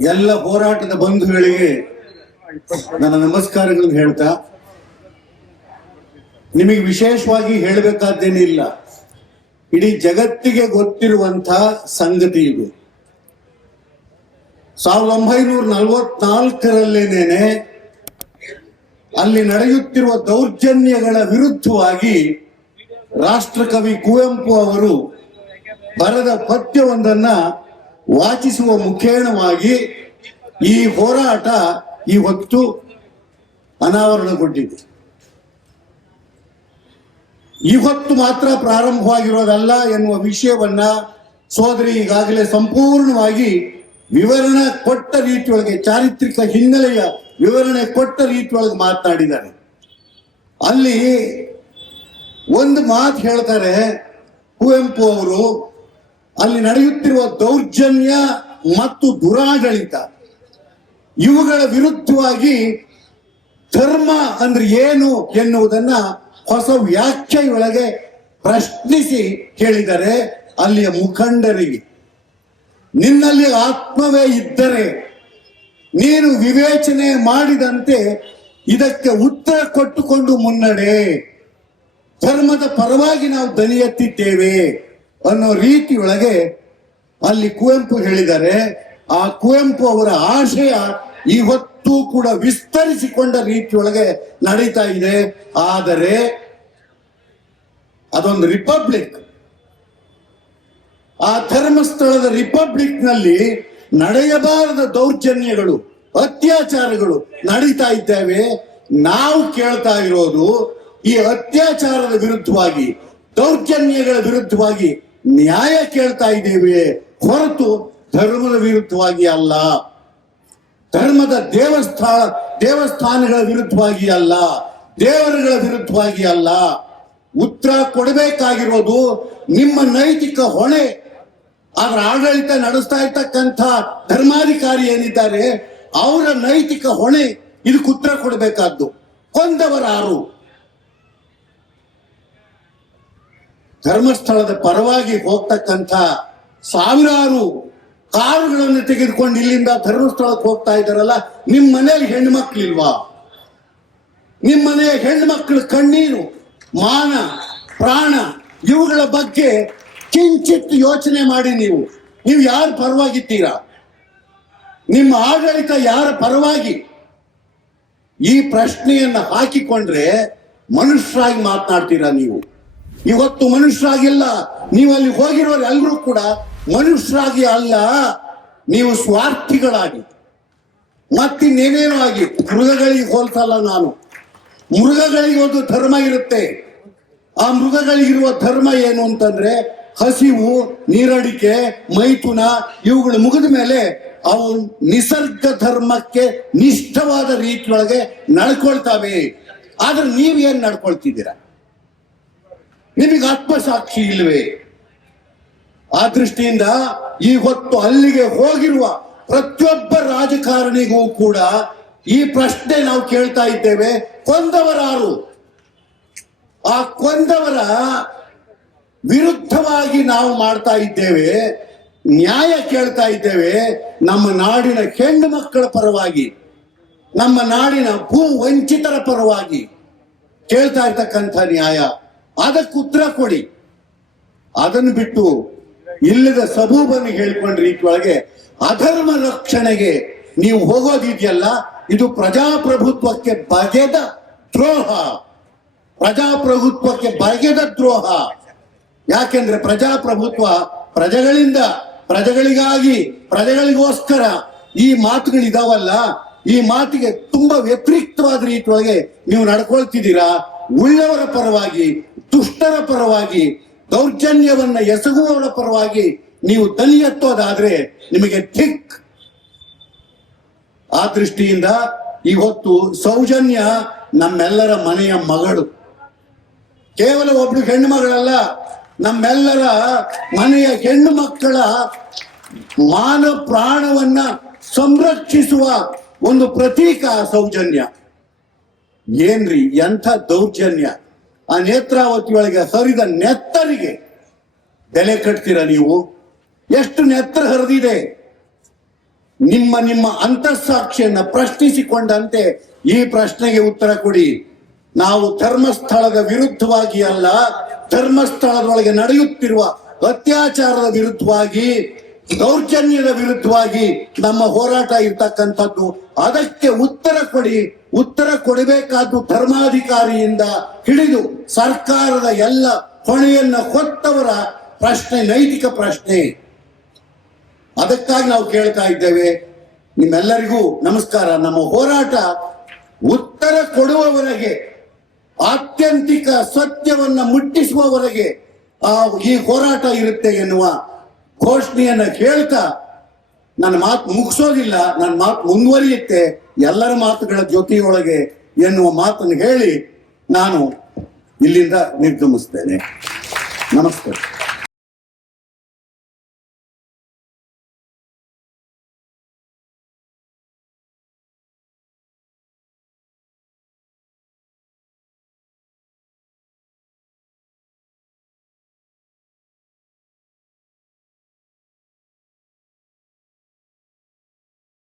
ಎಲ್ಲ ಹೋರಾಟದ ಬಂಧುಗಳಿಗೆ ನನ್ನ ನಮಸ್ಕಾರಗಳನ್ನು ಹೇಳ್ತಾ, ನಿಮಗೆ ವಿಶೇಷವಾಗಿ ಹೇಳಬೇಕಾದ್ದೇನಿಲ್ಲ ಇಡೀ ಜಗತ್ತಿಗೆ ಗೊತ್ತಿರುವಂತ ಸಂಗತಿ ಇದು. ಸಾವಿರದ ಒಂಬೈನೂರ ನಲ್ವತ್ನಾಲ್ಕರಲ್ಲೇನೇನೆ ಅಲ್ಲಿ ನಡೆಯುತ್ತಿರುವ ದೌರ್ಜನ್ಯಗಳ ವಿರುದ್ಧವಾಗಿ ರಾಷ್ಟ್ರಕವಿ ಕುವೆಂಪು ಅವರು ಬರೆದ ಪದ್ಯವೊಂದನ್ನ ವಾಚಿಸುವ ಮುಖೇಣವಾಗಿ ಈ ಹೋರಾಟ ಇವತ್ತು ಅನಾವರಣಗೊಂಡಿದೆ ಇವತ್ತು ಮಾತ್ರ ಪ್ರಾರಂಭವಾಗಿರೋದಲ್ಲ ಎನ್ನುವ ವಿಷಯವನ್ನ ಸೋದರಿ ಈಗಾಗಲೇ ಸಂಪೂರ್ಣವಾಗಿ ವಿವರಣೆ ಕೊಟ್ಟ ರೀತಿಯೊಳಗೆ, ಚಾರಿತ್ರಿಕ ಹಿನ್ನೆಲೆಯ ವಿವರಣೆ ಕೊಟ್ಟ ರೀತಿಯೊಳಗೆ ಮಾತನಾಡಿದ್ದಾರೆ. ಅಲ್ಲಿ ಒಂದು ಮಾತು ಹೇಳ್ತಾರೆ, ಕುವೆಂಪು ಅವರು ಅಲ್ಲಿ ನಡೆಯುತ್ತಿರುವ ದೌರ್ಜನ್ಯ ಮತ್ತು ದುರಾಡಳಿತ, ಇವುಗಳ ವಿರುದ್ಧವಾಗಿ ಧರ್ಮ ಅಂದ್ರೆ ಏನು ಎನ್ನುವುದನ್ನ ಹೊಸ ವ್ಯಾಖ್ಯೆಯೊಳಗೆ ಪ್ರಶ್ನಿಸಿ ಕೇಳಿದರೆ ಅಲ್ಲಿಯ ಮುಖಂಡರಿಗೆ, ನಿನ್ನಲ್ಲಿ ಆತ್ಮವೇ ಇದ್ದರೆ ನೀನು ವಿವೇಚನೆ ಮಾಡಿದಂತೆ ಇದಕ್ಕೆ ಉತ್ತರ ಕೊಟ್ಟುಕೊಂಡು ಮುನ್ನಡೆ. ಧರ್ಮದ ಪರವಾಗಿ ನಾವು ದನಿ ಎತ್ತಿದ್ದೇವೆ ಅನ್ನೋ ರೀತಿಯೊಳಗೆ ಅಲ್ಲಿ ಕುವೆಂಪು ಹೇಳಿದ್ದಾರೆ. ಆ ಕುವೆಂಪು ಅವರ ಆಶಯ ಇವತ್ತು ಕೂಡ ವಿಸ್ತರಿಸಿಕೊಂಡ ರೀತಿಯೊಳಗೆ ನಡೀತಾ ಇದೆ. ಆದರೆ ಅದೊಂದು ರಿಪಬ್ಲಿಕ್. ಆ ಧರ್ಮಸ್ಥಳದ ರಿಪಬ್ಲಿಕ್ನಲ್ಲಿ ನಡೆಯಬಾರದ ದೌರ್ಜನ್ಯಗಳು, ಅತ್ಯಾಚಾರಗಳು ನಡೀತಾ ಇದ್ದೇವೆ. ನಾವು ಕೇಳ್ತಾ ಇರೋದು ಈ ಅತ್ಯಾಚಾರದ ವಿರುದ್ಧವಾಗಿ, ದೌರ್ಜನ್ಯಗಳ ವಿರುದ್ಧವಾಗಿ ನ್ಯಾಯ ಕೇಳ್ತಾ ಇದ್ದೇವೆ ಹೊರತು ಧರ್ಮದ ವಿರುದ್ಧವಾಗಿ ಅಲ್ಲ. ಧರ್ಮದ ದೇವಸ್ಥಾನ ದೇವಸ್ಥಾನಗಳ ವಿರುದ್ಧವಾಗಿ ಅಲ್ಲ. ದೇವರುಗಳ ವಿರುದ್ಧವಾಗಿ ಅಲ್ಲ. ಉತ್ತರ ಕೊಡಬೇಕಾಗಿರೋದು ನಿಮ್ಮ ನೈತಿಕ ಹೊಣೆ. ಅದರ ಆಡಳಿತ ನಡೆಸ್ತಾ ಇರ್ತಕ್ಕಂಥ ಧರ್ಮಾಧಿಕಾರಿ ಏನಿದ್ದಾರೆ, ಅವರ ನೈತಿಕ ಹೊಣೆ ಇದಕ್ಕೆ ಉತ್ತರ ಕೊಡಬೇಕಾದ್ದು. ಕೊಂದವರಾರು. ಧರ್ಮಸ್ಥಳದ ಪರವಾಗಿ ಹೋಗ್ತಕ್ಕಂಥ ಸಾವಿರಾರು ಕಾರುಗಳನ್ನು ತೆಗೆದುಕೊಂಡು ಇಲ್ಲಿಂದ ಧರ್ಮಸ್ಥಳಕ್ಕೆ ಹೋಗ್ತಾ ಇದ್ದಾರಲ್ಲ ನಿಮ್ಮ ಮನೇಲಿ ಹೆಣ್ಣು ಮಕ್ಳಿಲ್ವಾ ನಿಮ್ಮ ಮನೆಯ ಹೆಣ್ಮಕ್ಳ ಕಣ್ಣೀರು, ಮಾನ, ಪ್ರಾಣ, ಇವುಗಳ ಬಗ್ಗೆ ಕಿಂಚಿತ್ ಯೋಚನೆ ಮಾಡಿ ನೀವು. ನೀವು ಯಾರು ಪರವಾಗಿದ್ದೀರಾ? ನಿಮ್ಮ ಆಡಳಿತ ಯಾರ ಪರವಾಗಿ? ಈ ಪ್ರಶ್ನೆಯನ್ನು ಹಾಕಿಕೊಂಡ್ರೆ ಮನುಷ್ಯರಾಗಿ ಮಾತನಾಡ್ತೀರಾ ನೀವು? ಇವತ್ತು ಮನುಷ್ಯರಾಗಿಲ್ಲ. ನೀವು ಅಲ್ಲಿ ಹೋಗಿರೋರು ಎಲ್ಲರೂ ಕೂಡ ಮನುಷ್ಯರಾಗಿ ಅಲ್ಲ, ನೀವು ಸ್ವಾರ್ಥಿಗಳಾಗಿ. ಮತ್ತಿನ್ನೇನೇನೋ ಆಗಿ, ಮೃಗಗಳಿಗೆ ಹೋಲ್ಸಲ್ಲ ನಾನು. ಮೃಗಗಳಿಗೆ ಒಂದು ಧರ್ಮ ಇರುತ್ತೆ. ಆ ಮೃಗಗಳಿಗಿರುವ ಧರ್ಮ ಏನು ಅಂತಂದ್ರೆ ಹಸಿವು, ನೀರಡಿಕೆ, ಮೈಥುನ, ಇವುಗಳು ಮುಗಿದ ಮೇಲೆ ಅವು ನಿಸರ್ಗ ಧರ್ಮಕ್ಕೆ ನಿಷ್ಠವಾದ ರೀತಿಯೊಳಗೆ ನಡ್ಕೊಳ್ತಾವೆ. ಆದ್ರೆ ನೀವೇನ್ ನಡ್ಕೊಳ್ತಿದ್ದೀರಾ? ನಿಮಗೆ ಆತ್ಮಸಾಕ್ಷಿ ಇಲ್ವೇ ಆ ದೃಷ್ಟಿಯಿಂದ ಈ ಹೊತ್ತು ಅಲ್ಲಿಗೆ ಹೋಗಿರುವ ಪ್ರತಿಯೊಬ್ಬ ರಾಜಕಾರಣಿಗೂ ಕೂಡ ಈ ಪ್ರಶ್ನೆ ನಾವು ಕೇಳ್ತಾ ಇದ್ದೇವೆ. ಕೊಂದವರಾರು. ಆ ಕೊಂದವರ ವಿರುದ್ಧವಾಗಿ ನಾವು ಮಾಡ್ತಾ ಇದ್ದೇವೆ. ನ್ಯಾಯ ಕೇಳ್ತಾ ಇದ್ದೇವೆ. ನಮ್ಮ ನಾಡಿನ ಹೆಣ್ಣು ಮಕ್ಕಳ ಪರವಾಗಿ, ನಮ್ಮ ನಾಡಿನ ಭೂ ವಂಚಿತರ ಪರವಾಗಿ ಕೇಳ್ತಾ ಇರ್ತಕ್ಕಂಥ ನ್ಯಾಯ. ಅದಕ್ಕೆ ಉತ್ತರ ಕೊಡಿ. ಅದನ್ನು ಬಿಟ್ಟು ಇಲ್ಲದ ಸಬೂಬನ್ನು ಹೇಳ್ಕೊಂಡ ರೀತಿಯೊಳಗೆ ಅಧರ್ಮ ರಕ್ಷಣೆಗೆ ನೀವು ಹೋಗೋದಿದೆಯಲ್ಲ, ಇದು ಪ್ರಜಾಪ್ರಭುತ್ವಕ್ಕೆ ಬಗೆದ ದ್ರೋಹ. ಪ್ರಜಾಪ್ರಭುತ್ವಕ್ಕೆ ಬಗೆದ ದ್ರೋಹ. ಯಾಕೆಂದ್ರೆ ಪ್ರಜಾಪ್ರಭುತ್ವ ಪ್ರಜೆಗಳಿಂದ, ಪ್ರಜೆಗಳಿಗಾಗಿ, ಪ್ರಜೆಗಳಿಗೋಸ್ಕರ ಈ ಮಾತುಗಳಿದಾವಲ್ಲ, ಈ ಮಾತಿಗೆ ತುಂಬಾ ವ್ಯತಿರಿಕ್ತವಾದ ರೀತಿಯೊಳಗೆ ನೀವು ನಡ್ಕೊಳ್ತಿದ್ದೀರಾ? ಉಳ್ಳವರ ಪರವಾಗಿ ದುಷ್ಟರ ಪರವಾಗಿ, ದೌರ್ಜನ್ಯವನ್ನ ಎಸಗುವವರ ಪರವಾಗಿ ನೀವು ತಲೆ ಎತ್ತೋದಾದ್ರೆ ನಿಮಗೆ ಥಿಕ್. ಆ ದೃಷ್ಟಿಯಿಂದ ಇವತ್ತು ಸೌಜನ್ಯ ನಮ್ಮೆಲ್ಲರ ಮನೆಯ ಮಗಳು. ಕೇವಲ ಒಬ್ಳು ಹೆಣ್ಣು ಮಗಳಲ್ಲ, ನಮ್ಮೆಲ್ಲರ ಮನೆಯ ಹೆಣ್ಣು ಮಕ್ಕಳ ಮಾನ ಪ್ರಾಣವನ್ನ ಸಂರಕ್ಷಿಸುವ ಒಂದು ಪ್ರತೀಕ ಸೌಜನ್ಯ. ಏನ್ರಿ ಎಂಥ ದೌರ್ಜನ್ಯ? ಆ ನೇತ್ರಾವತಿ ಒಳಗೆ ಸರಿದ ನೆತ್ತರಿಗೆ ಬೆಲೆ ಕಟ್ತೀರಾ ನೀವು? ಎಷ್ಟು ನೆತ್ತರ ಹರಿದಿದೆ? ನಿಮ್ಮ ನಿಮ್ಮ ಅಂತಃಸಾಕ್ಷಿಯನ್ನ ಪ್ರಶ್ನಿಸಿಕೊಂಡಂತೆ ಈ ಪ್ರಶ್ನೆಗೆ ಉತ್ತರ ಕೊಡಿ. ನಾವು ಧರ್ಮಸ್ಥಳದ ವಿರುದ್ಧವಾಗಿ ಅಲ್ಲ, ಧರ್ಮಸ್ಥಳದೊಳಗೆ ನಡೆಯುತ್ತಿರುವ ಅತ್ಯಾಚಾರದ ವಿರುದ್ಧವಾಗಿ, ದೌರ್ಜನ್ಯದ ವಿರುದ್ಧವಾಗಿ ನಮ್ಮ ಹೋರಾಟ ಇರ್ತಕ್ಕಂಥದ್ದು. ಅದಕ್ಕೆ ಕೊಡಿ, ಉತ್ತರ ಕೊಡಬೇಕಾದ್ದು ಧರ್ಮಾಧಿಕಾರಿಯಿಂದ ಹಿಡಿದು ಸರ್ಕಾರದ ಎಲ್ಲ ಹೊಣೆಯನ್ನ ಹೊತ್ತವರ ಪ್ರಶ್ನೆ, ನೈತಿಕ ಪ್ರಶ್ನೆ. ಅದಕ್ಕಾಗಿ ನಾವು ಕೇಳ್ತಾ ಇದ್ದೇವೆ. ನಿಮ್ಮೆಲ್ಲರಿಗೂ ನಮಸ್ಕಾರ. ನಮ್ಮ ಹೋರಾಟ ಉತ್ತರ ಕೊಡುವವರೆಗೆ, ಆತ್ಯಂತಿಕ ಸತ್ಯವನ್ನ ಮುಟ್ಟಿಸುವವರೆಗೆ ಆ ಈ ಹೋರಾಟ ಇರುತ್ತೆ ಎನ್ನುವ ಘೋಷಣೆಯನ್ನ ಕೇಳ್ತಾ ನನ್ನ ಮಾತು ಮುಗಿಸೋದಿಲ್ಲ, ನನ್ನ ಮಾತು ಮುಂದುವರಿಯುತ್ತೆ. ಎಲ್ಲರ ಮಾತುಗಳ ಜೊತೆಯೊಳಗೆ ಎನ್ನುವ ಮಾತನ್ನು ಹೇಳಿ ನಾನು ಇಲ್ಲಿಂದ ನಿರ್ಗಮಿಸ್ತೇನೆ. ನಮಸ್ಕಾರ